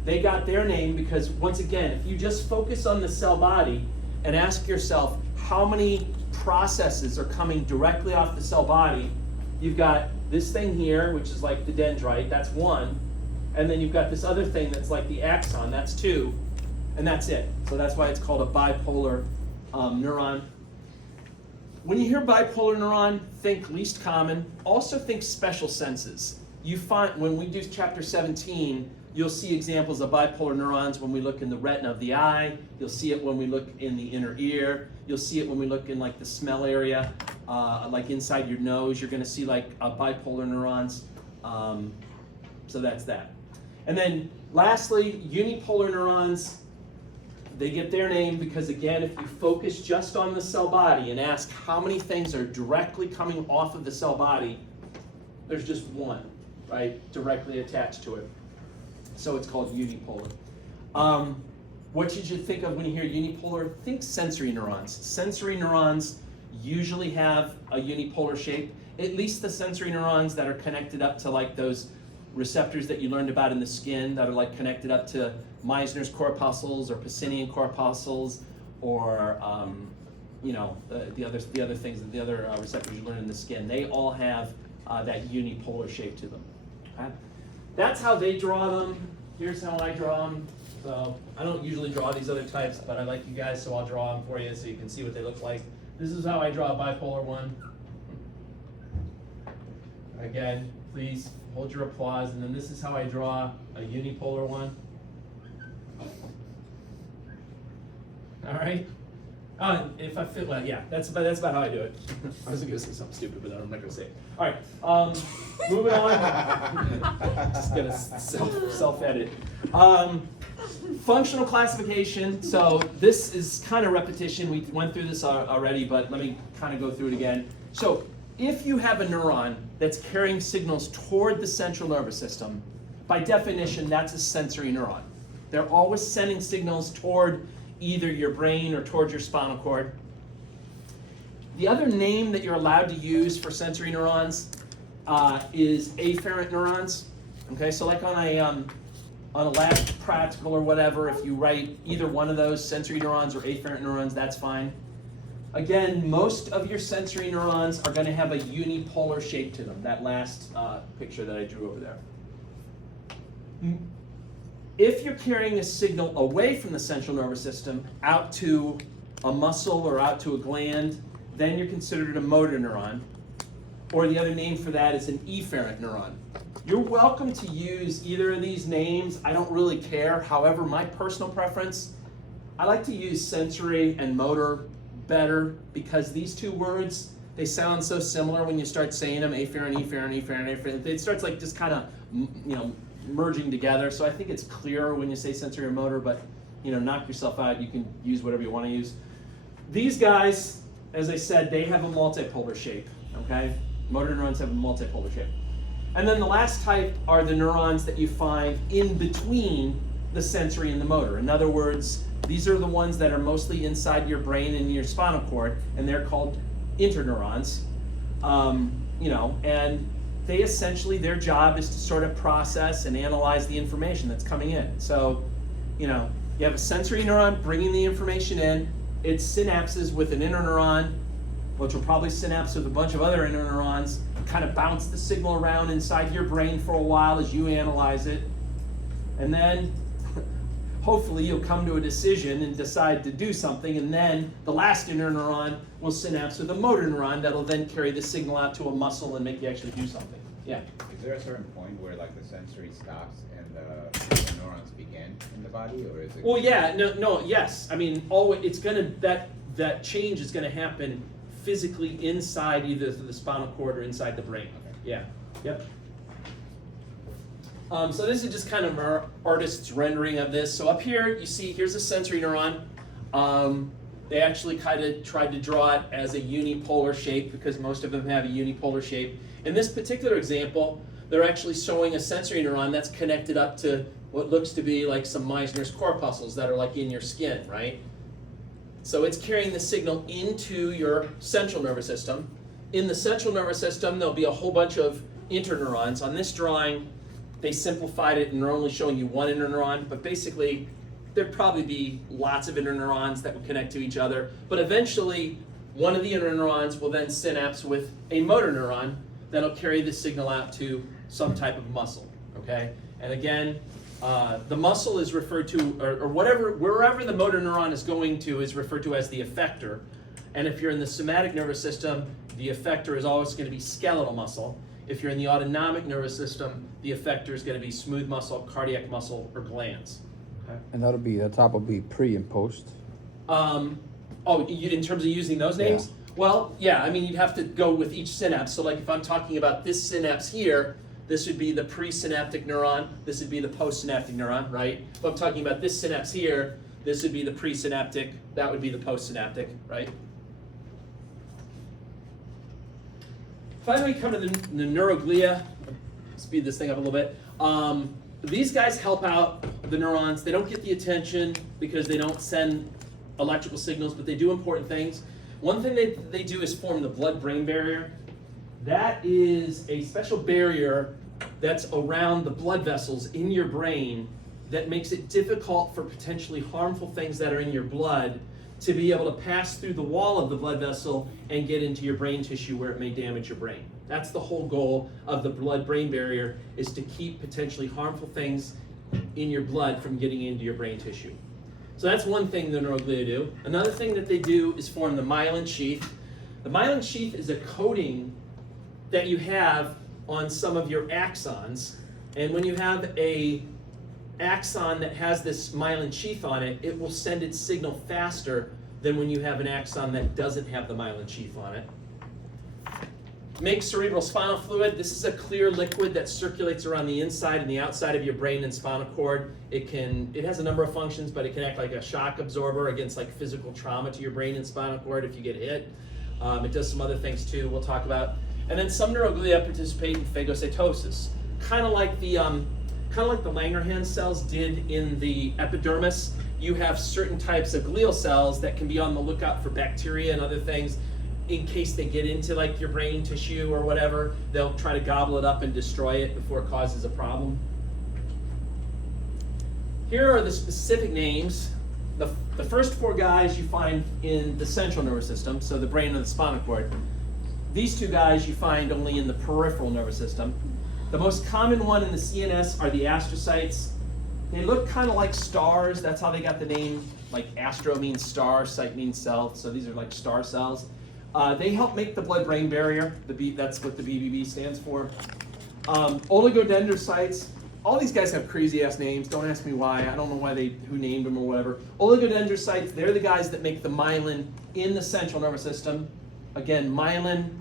They got their name because, once again, if you just focus on the cell body and ask yourself how many processes are coming directly off the cell body, you've got this thing here, which is like the dendrite, that's one, and then you've got this other thing that's like the axon, that's two, and that's it. So that's why it's called a bipolar neuron. When you hear bipolar neuron, think least common. Also think special senses. You find, when we do chapter 17, You'll see examples of bipolar neurons when we look in the retina of the eye. You'll see it when we look in the inner ear. You'll see it when we look in like the smell area, like inside your nose. You're going to see like bipolar neurons. So that's that. And then lastly, unipolar neurons. They get their name because, again, if you focus just on the cell body and ask how many things are directly coming off of the cell body, there's just one, right, directly attached to it. So it's called unipolar. What should you think of when you hear unipolar? Think sensory neurons. Sensory neurons usually have a unipolar shape, at least the sensory neurons that are connected up to like those receptors that you learned about in the skin that are like connected up to Meissner's corpuscles or Pacinian corpuscles or the other things, the other receptors you learn in the skin. They all have that unipolar shape to them. Okay? That's how they draw them. Here's how I draw them. So I don't usually draw these other types, but I like you guys, so I'll draw them for you so you can see what they look like. This is how I draw a bipolar one. Again, please hold your applause. And then this is how I draw a unipolar one. All right. If I feel well, yeah, that's about how I do it. I was gonna say something stupid, but I'm not gonna say it. All right, moving on. Just gonna self-edit. Functional classification. So this is kind of repetition. We went through this already, but let me kind of go through it again. So if you have a neuron that's carrying signals toward the central nervous system, by definition, that's a sensory neuron. They're always sending signals toward either your brain or toward your spinal cord. The other name that you're allowed to use for sensory neurons is afferent neurons. Okay, so like on a lab practical or whatever, if you write either one of those, sensory neurons or afferent neurons, that's fine. Again, most of your sensory neurons are going to have a unipolar shape to them, that last picture that I drew over there. If you're carrying a signal away from the central nervous system out to a muscle or out to a gland, then you're considered a motor neuron. Or the other name for that is an efferent neuron. You're welcome to use either of these names. I don't really care. However, my personal preference, I like to use sensory and motor better because these two words, they sound so similar when you start saying them, afferent, efferent, efferent, efferent. It starts like just kind of, merging together. So I think it's clearer when you say sensory or motor, but knock yourself out. You can use whatever you want to use. These guys, as I said, they have a multipolar shape, okay? Motor neurons have a multipolar shape. And then the last type are the neurons that you find in between the sensory and the motor. In other words, these are the ones that are mostly inside your brain and your spinal cord, and they're called interneurons. And they essentially, their job is to sort of process and analyze the information that's coming in. So, you have a sensory neuron bringing the information in. It synapses with an interneuron, which will probably synapse with a bunch of other interneurons, kind of bounce the signal around inside your brain for a while as you analyze it. And then, hopefully, you'll come to a decision and decide to do something, and then the last interneuron will synapse with a motor neuron that'll then carry the signal out to a muscle and make you actually do something. Yeah? Is there a certain point where like the sensory stops and the neurons begin in the body, or is it? Well, yeah, yes. I mean, it's gonna, that change is gonna happen physically inside either the spinal cord or inside the brain. Okay. Yeah, yep. So this is just kind of our artist's rendering of this. So up here, you see, here's a sensory neuron. They actually kind of tried to draw it as a unipolar shape because most of them have a unipolar shape. In this particular example, they're actually showing a sensory neuron that's connected up to what looks to be like some Meissner's corpuscles that are like in your skin, right? So it's carrying the signal into your central nervous system. In the central nervous system, there'll be a whole bunch of interneurons. On this drawing, they simplified it and they're only showing you one interneuron, but basically there'd probably be lots of interneurons that would connect to each other. But eventually, one of the interneurons will then synapse with a motor neuron that'll carry the signal out to some type of muscle, okay? And again, the muscle is referred to, or wherever the motor neuron is going to is referred to as the effector. And if you're in the somatic nervous system, the effector is always going to be skeletal muscle. If you're in the autonomic nervous system, the effector is going to be smooth muscle, cardiac muscle, or glands. Okay. And the top will be pre and post. In terms of using those names? Yeah. Well, yeah, I mean, you'd have to go with each synapse. So like if I'm talking about this synapse here, this would be the presynaptic neuron, this would be the postsynaptic neuron, right? If I'm talking about this synapse here, this would be the presynaptic, that would be the postsynaptic, right? Finally, we come to the neuroglia. Speed this thing up a little bit. These guys help out the neurons. They don't get the attention because they don't send electrical signals, but they do important things. One thing they do is form the blood-brain barrier. That is a special barrier that's around the blood vessels in your brain that makes it difficult for potentially harmful things that are in your blood to be able to pass through the wall of the blood vessel and get into your brain tissue where it may damage your brain. That's the whole goal of the blood-brain barrier, is to keep potentially harmful things in your blood from getting into your brain tissue. So that's one thing the neuroglia do. Another thing that they do is form the myelin sheath. The myelin sheath is a coating that you have on some of your axons, and when you have a axon that has this myelin sheath on it, it will send its signal faster than when you have an axon that doesn't have the myelin sheath on it. Make cerebral spinal fluid. This is a clear liquid that circulates around the inside and the outside of your brain and spinal cord. It has a number of functions, but it can act like a shock absorber against like physical trauma to your brain and spinal cord if you get hit. It does some other things too we'll talk about. And then some neuroglia participate in phagocytosis, kind of like the Langerhans cells did in the epidermis. You have certain types of glial cells that can be on the lookout for bacteria and other things. In case they get into like your brain tissue or whatever, they'll try to gobble it up and destroy it before it causes a problem. Here are the specific names. The first four guys you find in the central nervous system, so the brain and the spinal cord. These two guys you find only in the peripheral nervous system. The most common one in the CNS are the astrocytes. They look kind of like stars. That's how they got the name. Like astro means star, cyte means cell. So these are like star cells. They help make the blood-brain barrier. That's what the BBB stands for. Oligodendrocytes. All these guys have crazy-ass names. Don't ask me why. I don't know who named them or whatever. Oligodendrocytes, they're the guys that make the myelin in the central nervous system. Again, myelin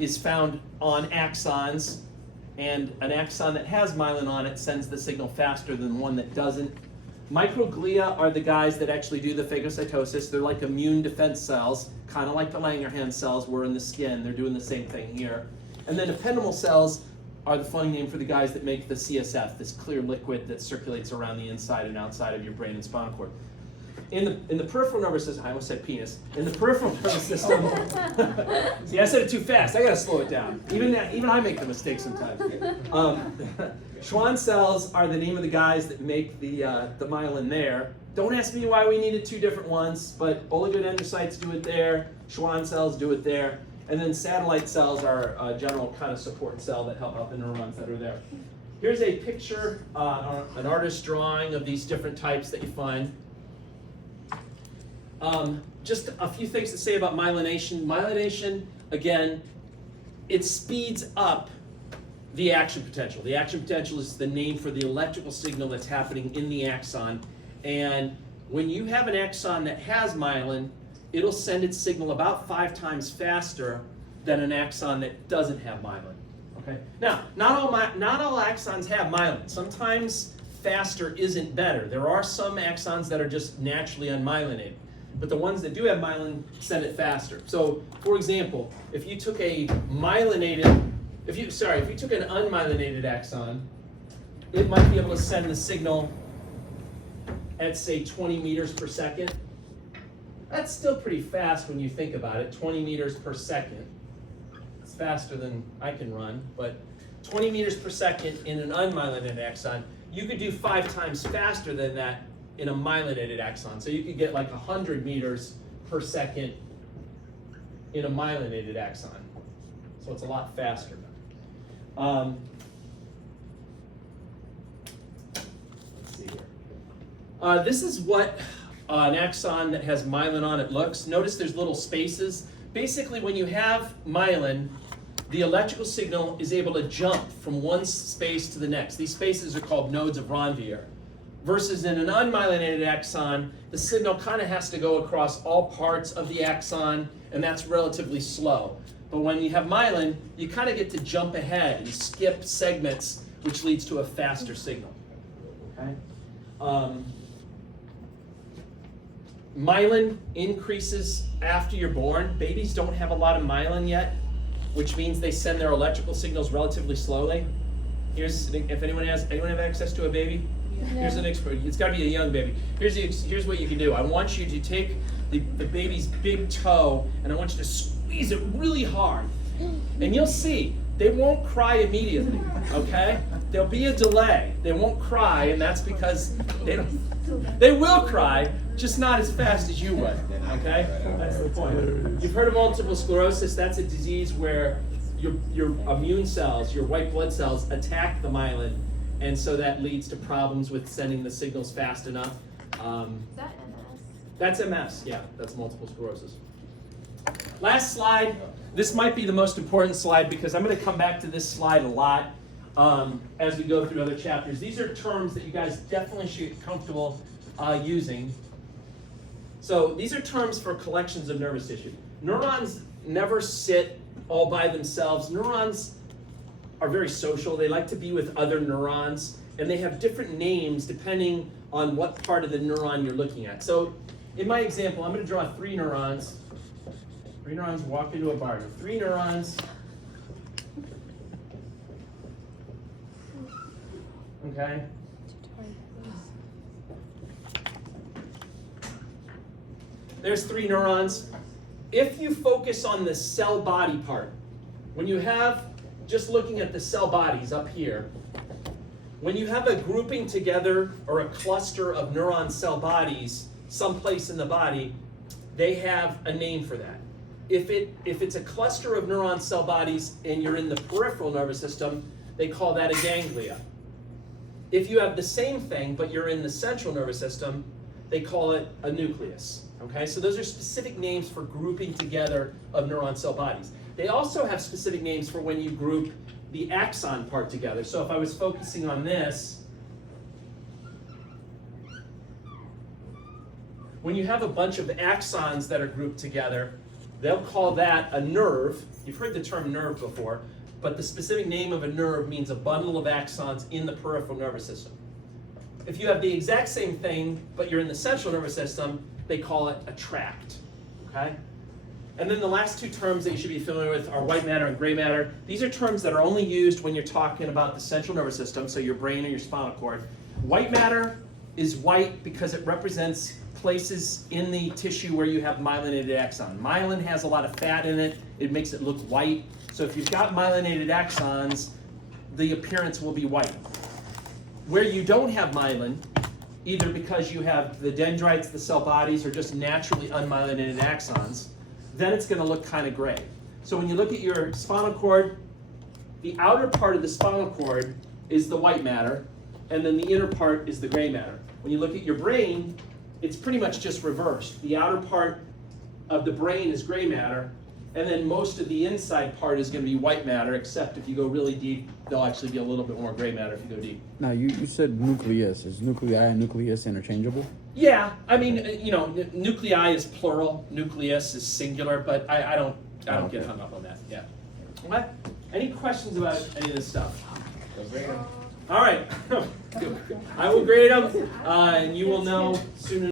is found on axons, and an axon that has myelin on it sends the signal faster than one that doesn't. Microglia are the guys that actually do the phagocytosis. They're like immune defense cells, kind of like the Langerhans cells were in the skin. They're doing the same thing here. And then ependymal cells are the funny name for the guys that make the CSF, this clear liquid that circulates around the inside and outside of your brain and spinal cord. In the peripheral nervous system, I almost said penis. In the peripheral nervous system, see, I said it too fast. I gotta slow it down. Even I make the mistake sometimes. Schwann cells are the name of the guys that make the myelin there. Don't ask me why we needed two different ones, but oligodendrocytes do it there, Schwann cells do it there, and then satellite cells are a general kind of support cell that help out the neurons that are there. Here's a picture, an artist's drawing of these different types that you find. Just a few things to say about myelination. Myelination, again, it speeds up the action potential. The action potential is the name for the electrical signal that's happening in the axon. And when you have an axon that has myelin, it'll send its signal about 5 times faster than an axon that doesn't have myelin. Okay. Now, not all axons have myelin. Sometimes faster isn't better. There are some axons that are just naturally unmyelinated, but the ones that do have myelin send it faster. So, for example, if you took an unmyelinated axon, it might be able to send the signal at, say, 20 meters per second. That's still pretty fast when you think about it, 20 meters per second. It's faster than I can run, but 20 meters per second in an unmyelinated axon, you could do 5 times faster than that in a myelinated axon. So you could get like 100 meters per second in a myelinated axon. So it's a lot faster. Let's see here. This is what an axon that has myelin on it looks. Notice there's little spaces. Basically, when you have myelin, the electrical signal is able to jump from one space to the next. These spaces are called nodes of Ranvier. Versus in an unmyelinated axon, the signal kind of has to go across all parts of the axon, and that's relatively slow. But when you have myelin, you kind of get to jump ahead and skip segments, which leads to a faster signal. Okay? Myelin increases after you're born. Babies don't have a lot of myelin yet, which means they send their electrical signals relatively slowly. Here's, if anyone have access to a baby? Here's an expert. It's got to be a young baby. Here's what you can do. I want you to take the baby's big toe, and I want you to squeeze it really hard. And you'll see, they won't cry immediately, okay? There'll be a delay. They won't cry, and that's because they will cry, just not as fast as you would, okay? That's the point. You've heard of multiple sclerosis. That's a disease where your immune cells, your white blood cells, attack the myelin, and so that leads to problems with sending the signals fast enough. Is that MS? That's MS, yeah, that's multiple sclerosis. Last slide. This might be the most important slide because I'm going to come back to this slide a lot as we go through other chapters. These are terms that you guys definitely should get comfortable using. So these are terms for collections of nervous tissue. Neurons never sit all by themselves. Neurons are very social. They like to be with other neurons, and they have different names depending on what part of the neuron you're looking at. So in my example, I'm going to draw 3 neurons. 3 neurons walk into a barn. 3 neurons. Okay. There's 3 neurons. If you focus on the cell body part, when you have, just looking at the cell bodies up here, when you have a grouping together or a cluster of neuron cell bodies someplace in the body, they have a name for that. If it's a cluster of neuron cell bodies and you're in the peripheral nervous system, they call that a ganglia. If you have the same thing but you're in the central nervous system, they call it a nucleus. Okay, so those are specific names for grouping together of neuron cell bodies. They also have specific names for when you group the axon part together. So if I was focusing on this, when you have a bunch of axons that are grouped together, they'll call that a nerve. You've heard the term nerve before, but the specific name of a nerve means a bundle of axons in the peripheral nervous system. If you have the exact same thing, but you're in the central nervous system, they call it a tract, okay? And then the last 2 terms that you should be familiar with are white matter and gray matter. These are terms that are only used when you're talking about the central nervous system, so your brain or your spinal cord. White matter is white because it represents places in the tissue where you have myelinated axon. Myelin has a lot of fat in it. It makes it look white. So if you've got myelinated axons, the appearance will be white. Where you don't have myelin, either because you have the dendrites, the cell bodies, or just naturally unmyelinated axons, then it's going to look kind of gray. So when you look at your spinal cord, the outer part of the spinal cord is the white matter, and then the inner part is the gray matter. When you look at your brain, it's pretty much just reversed. The outer part of the brain is gray matter, and then most of the inside part is going to be white matter, except if you go really deep, there'll actually be a little bit more gray matter if you go deep. Now, you said nucleus. Is nuclei and nucleus interchangeable? Yeah, I mean, nuclei is plural, nucleus is singular, but I don't get hung up on that. Yeah. Okay. Any questions about any of this stuff? Go grade 'em. All right. I will grade them, and you will know soon enough.